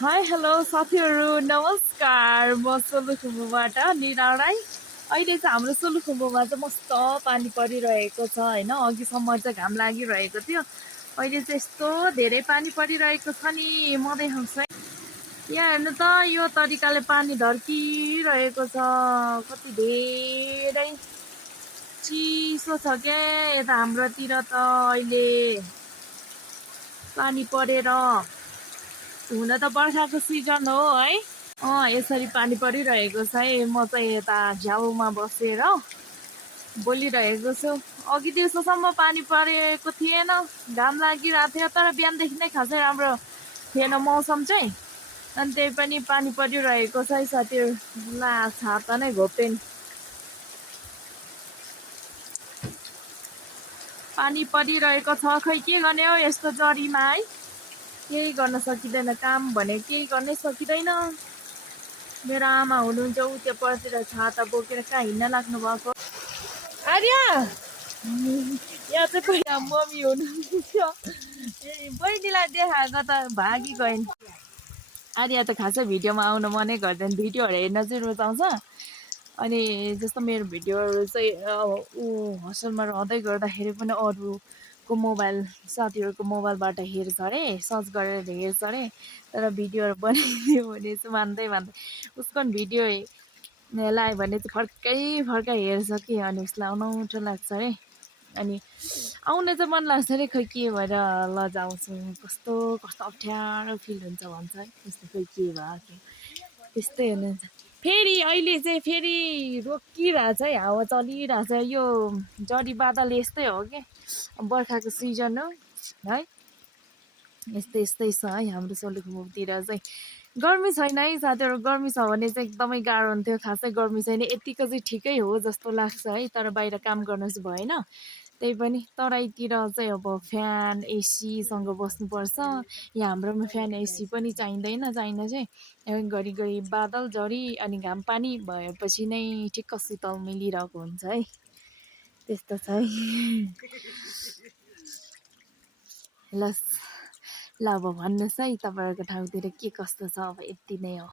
Hi hello साथीहरू नमस्कार। म सोलुखुम्बुबाट निरा राई। अहिले चाहिँ हाम्रो सोलुखुम्बुमा चाहिँ मस्त पानी परिरहेको छ होइन। अघिसम्म चाहिँ घाम लागिरहेको थियो, अहिले चाहिँ यस्तो धेरै पानी परिरहेको छ नि। म देखाउँछु है, यहाँ हेर्नु त, यो तरिकाले पानी ढर्किरहेको छ। कति धेरै चिसो छ क्या यता हाम्रोतिर त अहिले पानी परेर। हुन त बर्खाको सिजन हो है। यसरी पानी परिरहेको छ है। म चाहिँ यता झ्याउमा बसेर बोलिरहेको छु। अघि दिउँसोसम्म पानी परेको थिएन, घाम लागिरहेको थियो, तर बिहानदेखि नै खासै राम्रो थिएन मौसम चाहिँ। अनि त्यही पनि पानी परिरहेको छ है साथीहरू। ला छाता नै घोप्टेन। पानी परिरहेको छ, खै के गर्ने हो यस्तो जरीमा है। केही गर्न सकिँदैन, काम भने केही गर्नै सकिँदैन। मेरो आमा हुनुहुन्छ, ऊ त्यो पर्तिर छाता बोकेर कहाँ हिँड्न लाग्नु भएको। आर्या, यहाँ चाहिँ पहिला मम्मी हुनुहुन्छ, बहिनीलाई देखाएको त भागी गइन्। आर्या त खासै भिडियोमा आउनु मनै गर्दैन, भिडियोहरू हेर्न चाहिँ रुचाउँछ। अनि जस्तो मेरो भिडियोहरू चाहिँ ऊ हस्टेलमा रहँदै गर्दाखेरि पनि अरूको मोबाइल, साथीहरूको मोबाइलबाट हेर्छ अरे, सर्च गरेर हेर्छ अरे। तर भिडियोहरू बनाइदियो भने चाहिँ मान्दै उसको भिडियो लायो भने चाहिँ फर्कै हेर्छ कि। अनि उसलाई अनौठो लाग्छ अरे। अनि आउन चाहिँ मन लाग्छ अरे, खै के भएर लजाउँछु, कस्तो कस्तो अप्ठ्यारो फिल हुन्छ भन्छ है। त्यस्तो खै के भयो त्यस्तै हुनुहुन्छ। फेरि अहिले चाहिँ फेरि रोकिरहेछ है, हावा चलिरहेछ। यो जडी बादल यस्तै हो कि, बर्खाको सिजन हो है। यस्तै छ है हाम्रो सोलुखुम्बुतिर चाहिँ। गर्मी छैन है साथीहरू, गर्मी छ भने चाहिँ एकदमै गाह्रो हुन्थ्यो। खासै गर्मी छैन, यतिको चाहिँ ठिकै हो जस्तो लाग्छ है। तर बाहिर काम गर्नु चाहिँ भएन। त्यही पनि तराईतिर चाहिँ अब फ्यान एसीसँग बस्नुपर्छ। यहाँ हाम्रोमा फ्यान एसी पनि चाहिँदैन, चाहिन चाहिँ घरिघरि बादल झरी अनि घाम पानी भएपछि नै ठिक्क शीतल मिलिरहेको हुन्छ है। त्यस्तो छ है। ल अब भन्नुहोस् है, तपाईँहरूको ठाउँतिर के कस्तो छ। अब यति नै हो।